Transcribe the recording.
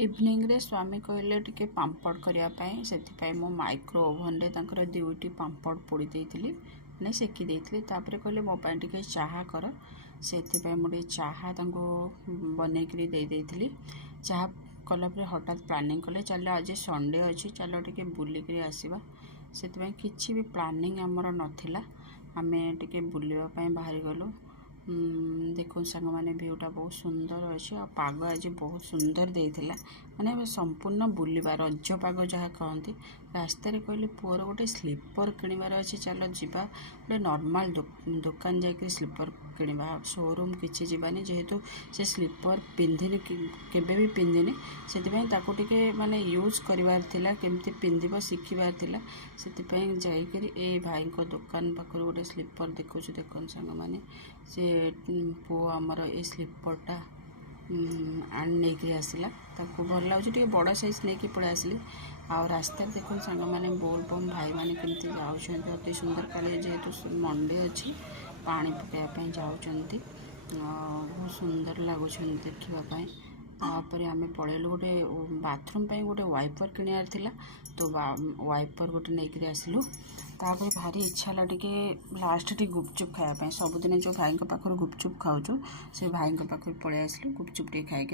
Evening रे स्वामी कहले टिके पांपड़ करने से मो माइक्रो ओभन रे तांकर दुईटी पांपड़ पोड़ी देइथिली माने सेकी देइथिली तापरे कहले मो पाई टिके चाहा कर से मुझे चाहा तांको बनै करी दे देइथिली। चाहा कला पर हठात प्लानिंग कले चल आज संडे अच्छी चलो टिके बुलिक आसवा से किसी भी प्लानिंग आमर नाला आमे टिके बुलवा बाहरी गलु। देखो सांग माने व्यूटा बहुत सुंदर अच्छे और पाग आज बहुत सुंदर देइथिला माने संपूर्ण बुलवा रज पाग जहाँ कहती रास्त कहली पुअर गोटे स्लीपर किणवार अच्छे चलो जीवा गोटे नॉर्मल दुकान जाकि स्लीपर किणवा शोरूम किसी जावानी जेहेतु से स्लीपर पिंधिनी केबे भी पिंधिनी से टे माने यूज करार केमती पिंधिब शिखबार से जाकर ए भाई को दुकान पाखर गोटे स्लीपर देखु देखो सांग माने से पुओ आमर ए स्लीपरटा नहीं आसला भल लगे बड़ साइज नहीं पड़े आसली आ रास्ता देखो सांग मैंने बोल बम भाई मैंने केमती जाऊँ अति सुंदर काली जेहेतु मंडे अच्छी पानी पकाइवाई जाऊँच बहुत सुंदर लगुच देखापी तापर आम पलैलु गोटे बाथरूम गोटे वाइपर किणार थिला तो वाइपर गोटे नहीं आसलु तापर भारी इच्छा है टे लास्ट टी गुपचुप खायापी सबुदिन जो भाई पाखर गुपचुप खाऊँ से भाई पाखर पलि आसलु गुपचुप टे खाई।